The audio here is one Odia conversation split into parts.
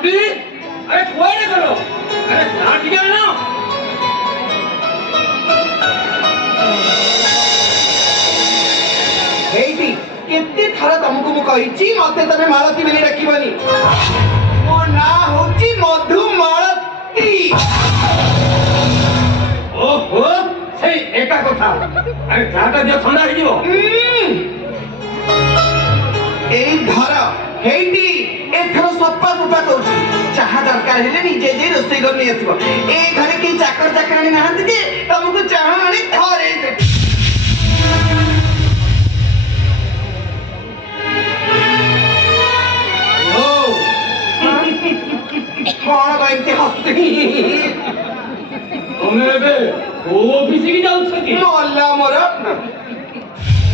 मालती अरे कुआड़े करो अरे लाठ गया ना एटी केते थरा तुमको मु कहिची मते तने मालती बेली डाकिबनी मो ना होची मधु मालती ओहो से एका कथा अरे चाटा दियो ठंडा हो जीवो एई धर हेटी एथरो सप्पा सुपा कहूची चाहा दरकार हेले निजे जे रोसई कर नै आसीबो ए घरे के चाकर चाकरानी नाहंती जे तुमको चाहा आनी थरे दे कौन कहते हस्ती तुम्हें बे वो ऑफिस की जाऊ सकी मोल्ला मोर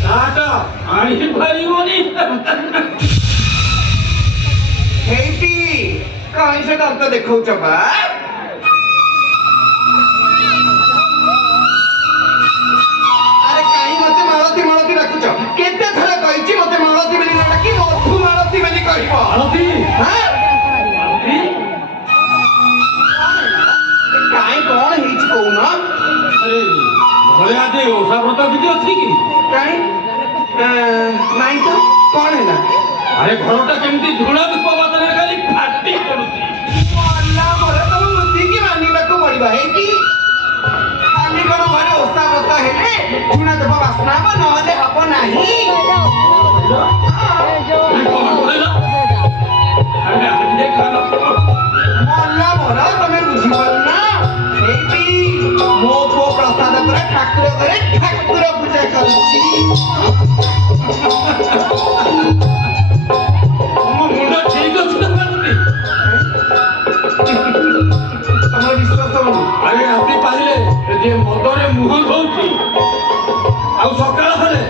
चाटा आनी परिवनी हेटी कहीं से दांत देखौ चबा अरे कहीं मते मालती मालती रखुछ केते थरा कहिची मते मालती बेली डाकी मधु मालती बेली कहबो मालती हां मालती काई कौन हेची कहूना अरे भले आजे ओसा व्रत किछि अछि कि काई नहीं तो कौन है ना अरे घरटा केमती झुणा दुपवादन खाली फाटी पडुची अल्लाह मोरे तम मुद्दी की मानिबा को पड़िबा हेटी खाली करो घरे ओसा व्रत हेले झुणा देब बासना बा नहले हबो नाही अरे आज देखा मोल्ला मोरा तमे बुझी पालना हेटी मो को प्रसाद पर ठाकुर करे ठाकुर पूजा करछि मुंडा ठीक अछि ना मालती तमर विश्वास बनु अरे राती पाहिले जे मदरे मुह धोउची आ सकाळ हले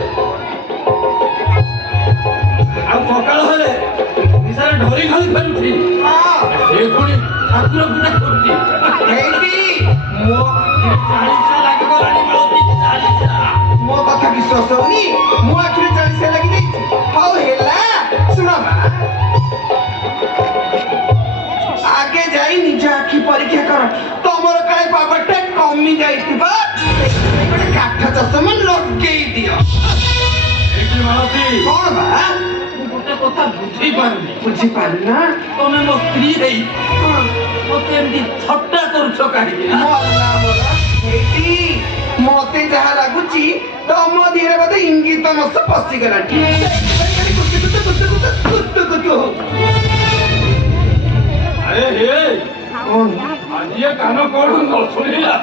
निसार ढोरी खाली फेरुची हां ए पुणी ठाकुर पूजा करची हेटी मो 40 लाख गलानी मालती 40 मो कथा विश्वास होनी मो आखिर 40 लगी जाई हाउ हेला सुना बा आगे जाई निज आखि परीक्षा कर तमर काले पावरटा कमी जाईतिबा ଗୋଟେ କାଠ ଚଷମା ଲଗେଇ ଦିଅ एकी मालती କଣ ବା ଗୋଟେ କଥା ବୁଝି ପାରୁନି ବୁଝି ପାରିନା ତମେ ମୋ ସ୍ତ୍ରୀ ହେଇ ମତେ ଏମିତି ଥଟ୍ଟା କରୁଛ କାହିଁକି ମଲା ମଲା ଏଠି ମତେ ଯାହା ଲାଗୁଛି ତମ ଦିହରେ ବୋଧେ ଇଙ୍ଗିତ ମସ ପଶିଗଲାଣି अरे हे କଣ आज ये कानो कोण न सुनिला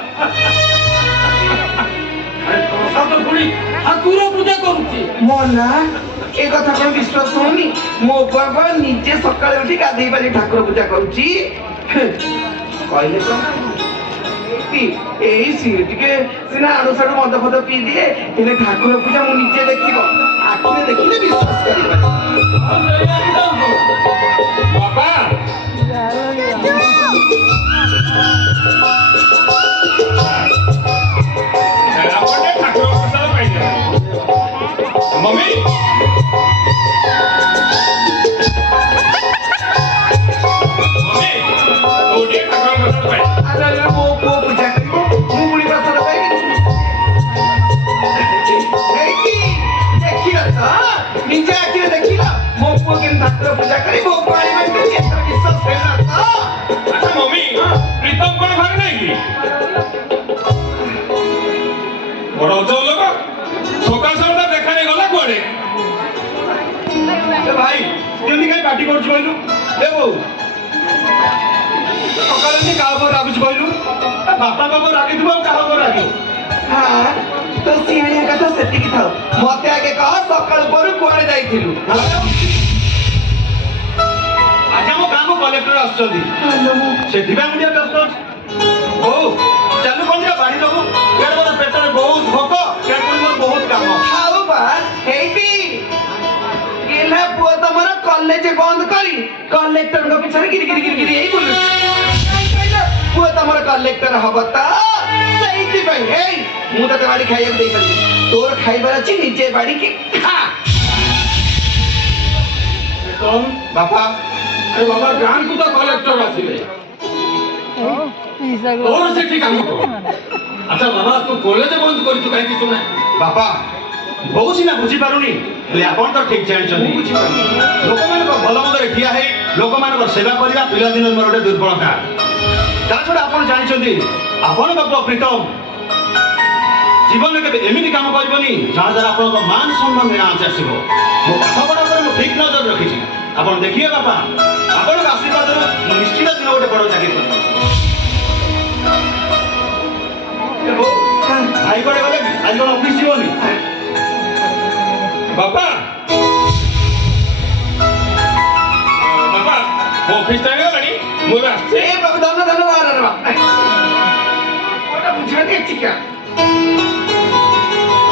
अरे प्रसाद पुणी ठाकुर पूजा करूची मला ए କଥା କଣ ବିଶ୍ୱାସ ହଉନି ମୋ ବାବା ନିଜେ ସକାଳେ ଉଠି ଗାଧେଇ ପାରି ଠାକୁର ପୂଜା କରୁଛି କହିଲେ କଣ ଏଇ ସିଏ ଟିକେ ସିନା ଆଡୁ ସାଡୁ ମଦ ଫଦ ପିଇ ଦିଏ ହେଲେ ଠାକୁର ପୂଜା ମୁଁ ନିଜେ ଦେଖିବ ଆଖିରେ ଦେଖିଲେ ବିଶ୍ୱାସ କରିବନି बाबा आपने ठाकुर प्रसाद पाहिजे mummy mummy OD Thakur Prasad पाहिजे अरे वो पूजा करिबो ମୁଁ ପୁଣି ପ୍ରସାଦ ପାଇବି ଏଇଠି ଦେଖିଲ ତ ନିଜ ଆଖିରେ ଦେଖିଲ ମୋ ପୁଅ କେମିତି ଠାକୁର ପୂଜା କରି ଭୋଗ ଆଣିବେ ଏଥର ବିଶ୍ୱାସ ହେଲା ତ अच्छा मम्मी प्रीतम कोण भाग नाही की बड़ अजब लोक सकाळ सकाळ देखा नाही गला कुआडे ए भाई जल्दी काई पार्टी କରୁଛୁ କହିଲୁ ଏ ବୋଉ ସକାଳେ ନି କାହା ଉପରେ ରାଗୁଛୁ କହିଲୁ ବାପାଙ୍କ ଉପରେ ରାଗିଥିବ ଆଉ କାହା ଉପରେ ରାଗିବ ହଁ ତ ସିଆଣିଆ କଥା ସେତିକି ଥାଉ ମତେ ଆଗେ କହ ସକାଳ ପରୁ କୁଆଡେ ଯାଇଥିଲୁ ଆଜି ଆମ ଗାଁକୁ କଲେକ୍ଟର ଆସୁଛନ୍ତି ସେଥିପାଇଁ ମୁଁ ଟିକେ ବ୍ୟସ୍ତ ଅଛି ବୋଉ ଚାଲୁ କଣ ଟିକେ ବାଢି ଦବୁ ଇଆଡେ ମୋର ପେଟରେ ବହୁତ ଭୋକ ଇଆଡେ ମୋର ବହୁତ କାମ ଖାଉ ବା ହେଇଟି ଗେହ୍ଲା ପୁଅ ତମର କଲେଜ ବନ୍ଦ କରି କଲେକ୍ଟରଙ୍କ ପିଛରେ ଗିରି ଗିରି ଗିରି ଗିରି ହେଇ ବୁଲୁଛି ପୁଅ ତମର କଲେକ୍ଟର ହବ ତ ସେଇଥିପାଇଁ ହେଇ ମୁଁ ତତେ ବାଡି ଖାଇବାକୁ ଦେଇପାରିବି ତୋର ଖାଇବାର ଅଛି ନିଜେ ବାଡିକି ଖା कौन बापा ଆରେ ବାବା ଗାଁକୁ ତ କଲେକ୍ଟର ଆସିଲେ ତୋର ସେଠି କାମ କର। ଆଚ୍ଛା ବାବା ତୁ କଲେଜ ବନ୍ଦ କରିଛୁ କାହିଁକି ଶୁଣେ? ବାପା ବୋଉ ସିନା ବୁଝିପାରୁନି ହେଲେ ଆପଣ ତ ଠିକ ଜାଣିଛନ୍ତି ଲୋକମାନଙ୍କ ଭଲ ମନ୍ଦରେ ଠିଆ ହେଇ ଲୋକମାନଙ୍କ ସେବା କରିବା ପିଲାଦିନ ମୋର ଗୋଟେ ଦୁର୍ବଳତା। ତା ଛଡ଼ା ଆପଣ ଜାଣିଛନ୍ତି ଆପଣଙ୍କ ପୁଅ ପ୍ରୀତମ ଜୀବନରେ କେବେ ଏମିତି କାମ କରିବନି ଯାହାଦ୍ୱାରା ଆପଣଙ୍କ ମାନ ସମ୍ମାନରେ ଆଞ୍ଚ ଆସିବ। ମୋ ପାଠ ପଢ଼ା ଉପରେ ମୁଁ ଠିକ ନଜର ରଖିଛି। ଆପଣ ଦେଖିବେ ବାପା ଆପଣଙ୍କ ଆଶୀର୍ବାଦରୁ ମୁଁ ନିଶ୍ଚିତ ଦିନ ଗୋଟେ ବଡ଼ ଚାକିରି କରିବି। ଭାଇ କୁଆଡ଼େ ଗଲେ କି? ଆଜି କ'ଣ ଅଫିସ ଯିବନି? ବାପା ବାପା ମୋ ଅଫିସ ଟାଇମ୍ ହେଲାଣି ମୁଁ ଏବେ ଆସିଛି। ଏ ବାବୁ ଧନ ଧନ ବୁଝିବା ଟିକେ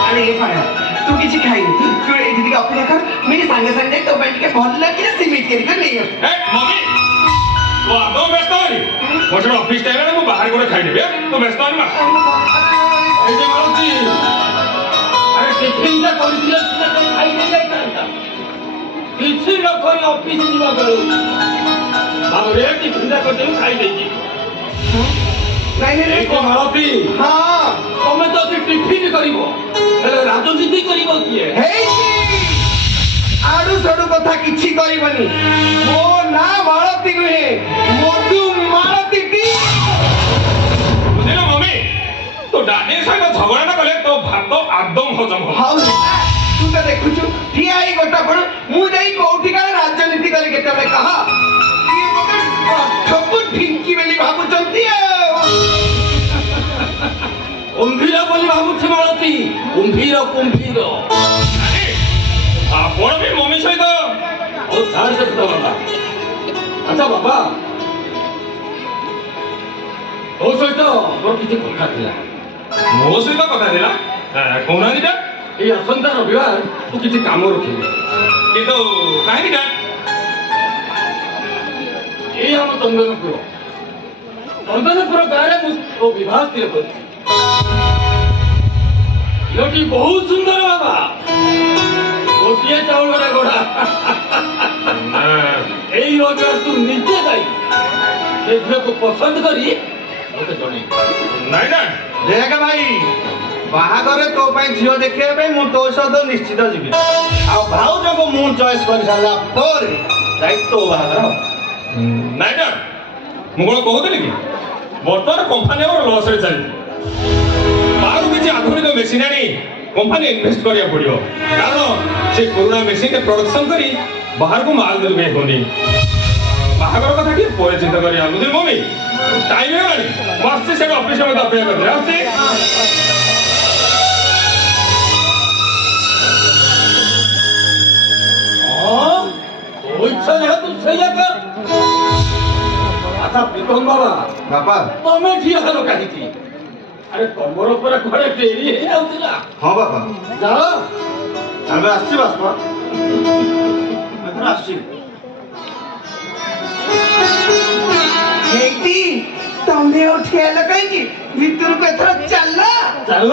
ଆରେ ଏ ପାୟା ତୁ କିଛି ଖାଇନି ତୁ ଏଇଠି ଟିକେ ଅପେକ୍ଷା କର ମୁଁ ସାଙ୍ଗେ ସାଙ୍ଗେ ତୋ ପାଇଁ ଟିକେ ଭଲ କି ସିମିଟ୍ କରିକି ନେଇ ଆସ। ମମି ତୁ ଆଦৌ ବ୍ୟସ୍ତ ହନି ମୋ ସେଠି ଅଫିସ ଟାଇମ୍ ହେଲାଣି ମୁଁ ବାହାରେ ଗୋଟେ ଖାଇଦେବି ତୁ ବ୍ୟସ୍ତ ହନି ମା। এই যে মালতী আরে টিফিনটা করিছিলে সেটা তো খাই নেই যাইতান্তা কিছু না করে অফিস ଯିବା ବେଳୁ ବାବୁରେ ଟିଫିନଟା କରିଦେବି ଖାଇ ଦେଇଛି। ନାଇଁ ନାଇଁ এই যে মালতী ହଁ ତମେ ତ ସେ ଟିଫିନ କରିବ ହେଲେ ରାଜନୀତି କରିବ କିଏ? ହେଇଛି ଆଡୁ ସଡୁ କଥା କିଛି କରିବନି। ମୋ ନାଁ ମାଳତୀ ନୁହେଁ ମଧୁ ମାଳତୀ ଟି। ବୁଝିଲ ମମି ତୋ ଡାଡି ସହିତ ଝଗଡ଼ା ନ କଲେ ତୋ ଭାତ ଆଦମ ହଜମ ହବ। ହଉ ତୁ ତ ଦେଖୁଛୁ ଠିଆ ହେଇ ଗୋଟା ପଡ ମୁଁ ଯାଇ କୋଉଠି କାଳେ ରାଜନୀତି କଲି କେତେବେଳେ କହ ଇଏ ମୋତେ ପାଠକୁ ଢିଙ୍କି ବୋଲି ଭାବୁଛନ୍ତି ଆଉ। କୁମ୍ଭୀର ବୋଲି ଭାବୁଛି ମାଳତୀ କୁମ୍ଭୀର କୁମ୍ଭୀର। ଆରେ ଆପଣ ବି ମମି ସହିତ ବହୁତ ସାହସ ବାବା। ଆଚ୍ଛା ବାବା ତୋ ସହିତ ମୋର କିଛି କଥା ଥିଲା। ମୋ ସହିତ କଥା ଥିଲା କହୁନାହାନ୍ତି ଟା ଏଇ ଆସନ୍ତା ରବିବାର ତୁ କିଛି କାମ ରଖିବୁ କିନ୍ତୁ କାହିଁକି ଟା ଏଇ ଆମ ଚନ୍ଦନପୁର ଗାଁରେ ମୁଁ ତୋ ବିବାହ ସ୍ଥିର କରିଛି। ଝିଅଟି ବହୁତ ସୁନ୍ଦର ବାବା ଗୋଟିଏ ଚାଉଳରେ ଗଢ଼ା। ଏଇ ରବିବାର ତୁ ନିଜେ ଯାଇ ସେ ଝିଅକୁ ପସନ୍ଦ କରି ମତେ ଜଣେଇ। ନାଇଁ ନା ଦେଖ ଭାଇ ବାହାଘରେ ତୋ ପାଇଁ ଝିଅ ଦେଖିବା ପାଇଁ ମୁଁ ତୋ ସହିତ ନିଶ୍ଚିତ ଯିବି ଆଉ ଭାଉଜଙ୍କୁ ମୁଁ ଚଏସ୍ କରି ସାରିଲା ପରେ ଯାଇ ତୋ ବାହାଘର ହବ। ନାଇଁ ନା ମୁଁ କ'ଣ କହୁଥିଲି କି ବର୍ତ୍ତମାନ କମ୍ପାନୀ ଆମର ଲସ୍ରେ ଚାଲିଛି। ବାହାରୁ କିଛି ଆଧୁନିକ ମେସିନ୍ ଆଣି କମ୍ପାନୀ ଇନଭେଷ୍ଟ କରିବାକୁ ପଡ଼ିବ କାରଣ ସେ ପୁରୁଣା ମେସିନ୍ରେ ପ୍ରଡକ୍ସନ୍ କରି ବାହାରକୁ ମାଲ ଯୋଗାଇ ହେଉନି। ବାହାଘର କଥା ଟିକେ ପରେ ଚିନ୍ତା କରିବା ବୁଝିଲି ମମି ଟାଇମ୍ ହେଇଗଲାଣି ମୁଁ ଆସୁଛି ସେଠି ଅଫିସରେ ମୋତେ ଅପେକ୍ଷା କରିଥିଲି ଆସୁଛି। ଇଚ୍ଛା ଯେହେତୁ ସେଇଆ କର। ଆଚ୍ଛା ପ୍ରୀତମ ବାପା ତମେ ଠିଆ ହେଲ କାହିଁକି? ଆରେ ତମର ଉପରେ ଘରେ ଡେରି ହେଇଯାଉଥିଲା। ହଁ ବାପା ଯାଅ ଏବେ ଆସିଛି ବାପା ଆସିଛି। ହେଇଟି ତମେ ଉଠି ଆଇଲ କାହିଁକି ଭିତରକୁ ଏଥର ଚାଲ ଚାଲ